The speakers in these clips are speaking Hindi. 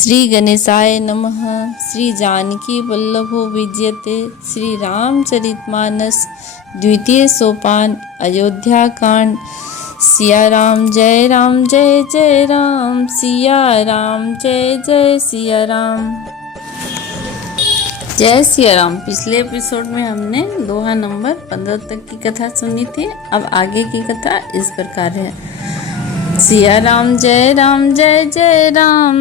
श्री गणेशाय नमः। श्री जानकी वल्लभो विजयते। श्री रामचरितमानस द्वितीय सोपान अयोध्या कांड। सिया राम जय राम सिया राम जय सिया राम। जय सिया राम। पिछले एपिसोड में हमने दोहा नंबर 15 तक की कथा सुनी थी। अब आगे की कथा इस प्रकार है। सिया राम जय राम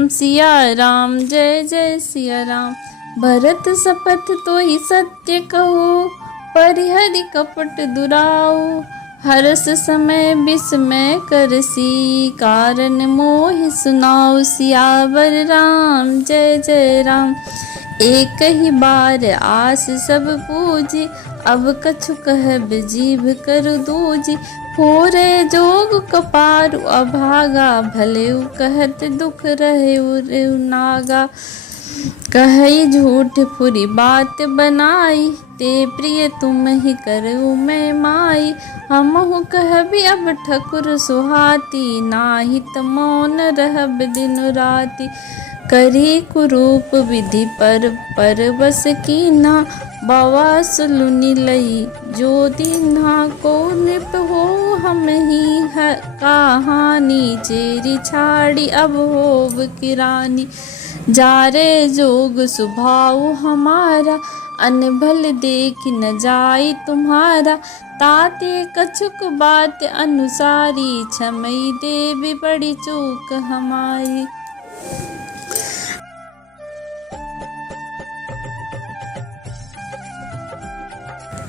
सिया राम जय सिया राम। भरत शपथ तो ही सत्य कहूँ, परिहरि कपट दुराऊ। हरस समय विस्मय करसी, कारण मोहि सुनाऊ। सियावर राम जय राम। एक ही बार आस सब पूजी, अब कछु कहब जीभ कर दूजी। होरे जोग कपार अभागा, भले कहत दुख रहे उरे नागा। कही झूठ फुरी बात बनाई, ते प्रिय तुम ही करो मैं माई। हमहु कहबी अब ठकुर सुहाती, नाही त मौन रहब दिन राती। करी कुरूप विधि पर बस कीना, बाबा सुलुनी लई जो दीन्हा। को निप हो हम ही है कहानी, चेरी छाड़ी अब होब किरानी। जारे जोग सुभाव हमारा, अनभल देख न जाई तुम्हारा। ताते कछुक बात अनुसारी, क्षमई देवी बड़ी चूक हमारी।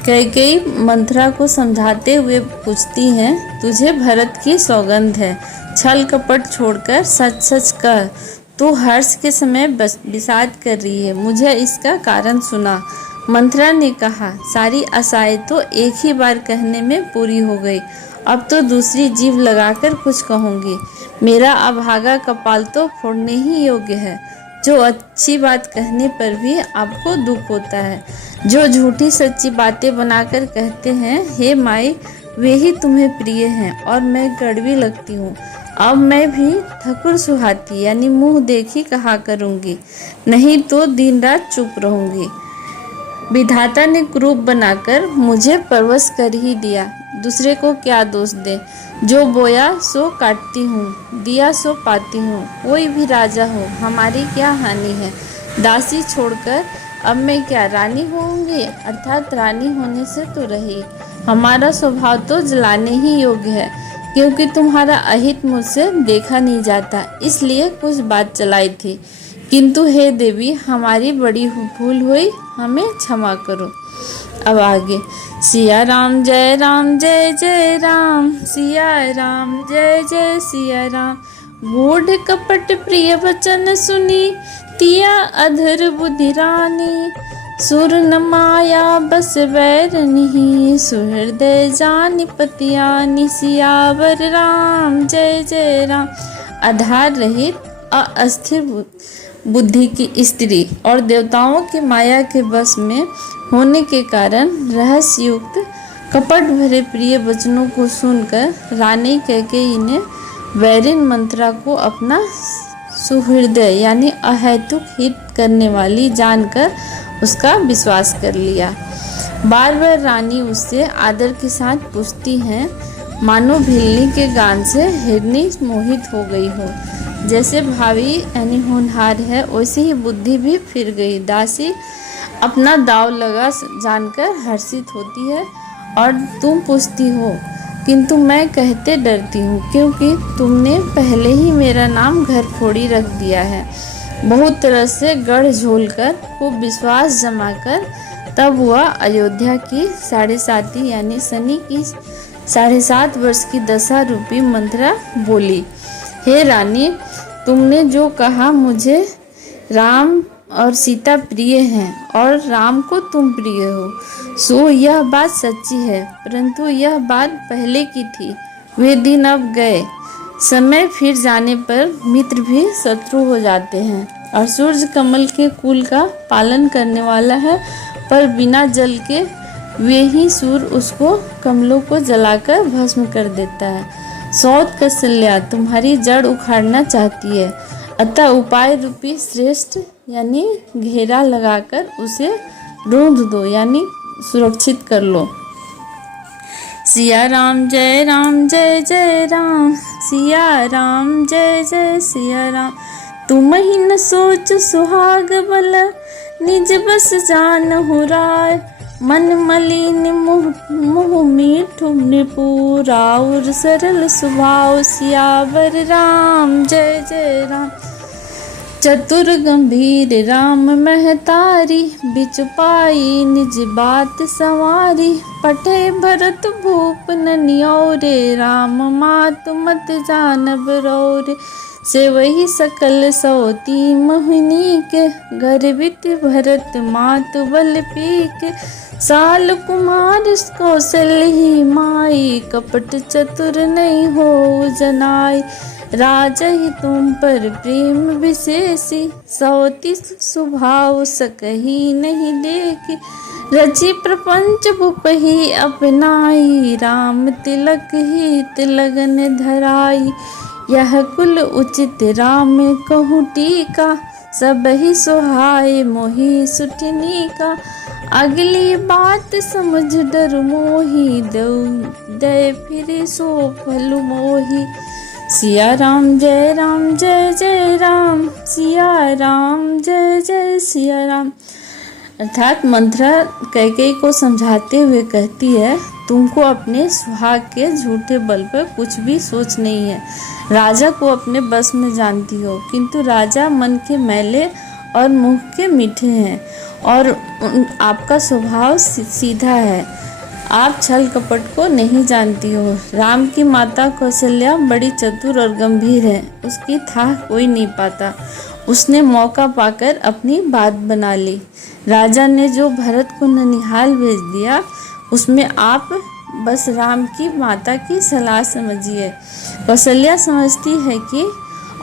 कैकेयी मंथरा को समझाते हुए पूछती हैं, तुझे भरत की सौगंध है, छल कपट छोड़कर सच सच कह। तू हर्ष के समय विषाद कर रही है, मुझे इसका कारण सुना। मंथरा ने कहा, सारी आशाएं तो एक ही बार कहने में पूरी हो गई, अब तो दूसरी जीभ लगाकर कुछ कहूँगी। मेरा अभागा कपाल तो फोड़ने ही योग्य है। जो अच्छी बात कहने पर भी आपको दुख होता है, जो झूठी सच्ची बातें बनाकर कहते हैं, हे माई वे ही तुम्हें प्रिय हैं और मैं कड़वी लगती हूँ। अब मैं भी ठकुर सुहाती यानी मुंह देखी कहा करूँगी, नहीं तो दिन रात चुप रहूँगी। विधाता ने क्रूप बनाकर मुझे परवश कर ही दिया, दूसरे को क्या दोष दे। जो बोया सो काटती हूँ, दिया सो पाती हूँ। कोई भी राजा हो, हमारी क्या हानि है। दासी छोड़कर अब मैं क्या रानी होंगी, अर्थात रानी होने से तो रही। हमारा स्वभाव तो जलाने ही योग्य है, क्योंकि तुम्हारा अहित मुझसे देखा नहीं जाता, इसलिए कुछ बात चलाई थी। किंतु हे देवी, हमारी बड़ी भूल हुई, हमें क्षमा करो। अब आगे। सिया राम जय राम सिया राम जय सिया राम। गूढ़ कपट प्रिय वचन सुनी, तिया अधर बुद्धि रानी। सुर न माया बस वैर नहीं, सुहृदय जानि पतियानि। सियावर राम जय राम। आधार रहित अस्थिर बुद्धि की स्त्री और देवताओं की माया के बस में होने के कारण रहस्य युक्त कपट भरे प्रिय वचनों को सुनकर रानी कैकेयी ने वैरिन मंथरा को अपना सुहृदय यानी अहैतुक हित करने वाली जानकर उसका विश्वास कर लिया। बार बार रानी उससे आदर के साथ पूछती हैं, मानो भिल्ली के गान से हिरनी मोहित हो गई हो। जैसे भावी यानी होनहार है, वैसे ही बुद्धि भी फिर गई। दासी अपना दाव लगा जानकर हर्षित होती है और तुम पूछती हो, किंतु मैं कहते डरती हूँ, क्योंकि तुमने पहले ही मेरा नाम घर फोड़ी रख दिया है। बहुत तरह से गढ़ झोल कर खूब विश्वास जमा कर तब वह अयोध्या की 7.5 यानी शनि की 7.5 वर्ष की दशा रूपी मंथरा बोली, हे रानी, तुमने जो कहा मुझे राम और सीता प्रिय हैं और राम को तुम प्रिय हो, सो यह बात सच्ची है, परंतु यह बात पहले की थी। वे दिन अब गए। समय फिर जाने पर मित्र भी शत्रु हो जाते हैं और सूर्य कमल के कुल का पालन करने वाला है, पर बिना जल के वे ही सूर्य उसको कमलों को जलाकर भस्म कर देता है। सौत कौशल्या तुम्हारी जड़ उखाड़ना चाहती है, अतः उपाय रूपी श्रेष्ठ यानी घेरा लगाकर उसे रोंद दो यानी सुरक्षित कर लो। सिया राम जय जय राम, सिया राम जय जय सिया राम। तुम ही न सोच सुहाग बल, निज बस जान हो राय। मन मलिन मुँह मीठु निपुर, और सरल स्वभाव सियावर राम जय जय राम। चतुर गंभीर राम महतारी, बिच पाई निज बात संवारी। पठे भरत भूप न नियोरे, राम मात मत जानब रौरे। से वही सकल सौती मोहिनी के, गर्वित भरत मात बल पीक। साल कुमार कौशल्य माई, कपट चतुर नहीं हो जनाई। राजा ही तुम पर प्रेम विशेषी, सौती स्वभाव सकही नहीं देखी। रचि प्रपंच भूपहि अपनाई, राम तिलक ही तिलगन धराई। यह कुल उचित राम कहूँ टीका, सब ही सोहाय मोहि सुठनी का। अगली बात समझ डर मोहि, दय फिर सो फल मोहि। सिया राम जय जय राम, सिया राम जय जय सिया राम। अर्थात मंथरा कैकेयी को समझाते हुए कहती है, तुमको अपने सुहाग के झूठे बल पर कुछ भी सोच नहीं है। राजा को अपने बस में जानती हो, किंतु राजा मन के मैले और मुँह के मीठे हैं, और आपका स्वभाव सीधा है। आप छल कपट को नहीं जानती हो। राम की माता कौशल्या बड़ी चतुर और गंभीर है, उसकी था कोई नहीं पाता। उसने मौका पाकर अपनी बात बना ली। राजा ने जो भरत को ननिहाल भेज दिया, उसमें आप बस राम की माता की सलाह समझिए। कौशल्या समझती है कि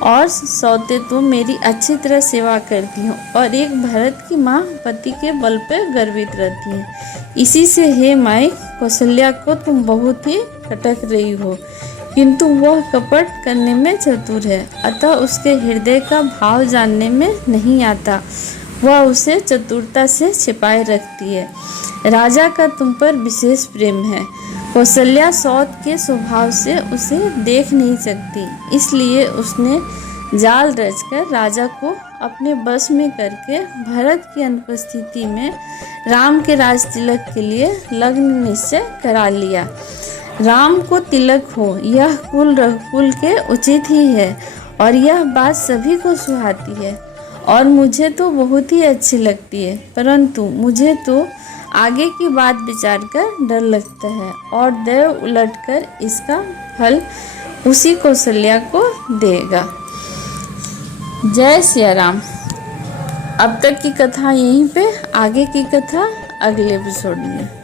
और सौते तो मेरी अच्छी तरह सेवा करती हूँ, और एक भरत की माँ पति के बल पर गर्वित रहती है। इसी से हे माई, कौशल्या को तुम बहुत ही खटक रही हो, किंतु वह कपट करने में चतुर है, अतः उसके हृदय का भाव जानने में नहीं आता। वह उसे चतुरता से छिपाए रखती है। राजा का तुम पर विशेष प्रेम है। कौशल्या सौत के स्वभाव से उसे देख नहीं सकती, इसलिए उसने जाल रचकर राजा को अपने बस में करके भरत की अनुपस्थिति में राम के राज तिलक के लिए लग्न निश्चय करा लिया। राम को तिलक हो, यह कुल रघुकुल के उचित ही है, और यह बात सभी को सुहाती है, और मुझे तो बहुत ही अच्छी लगती है। परंतु मुझे तो आगे की बात विचार कर डर लगता है, और देव उलटकर इसका फल उसी कौशल्या को देगा। जय सिया राम। अब तक की कथा यहीं पे, आगे की कथा अगले एपिसोड में।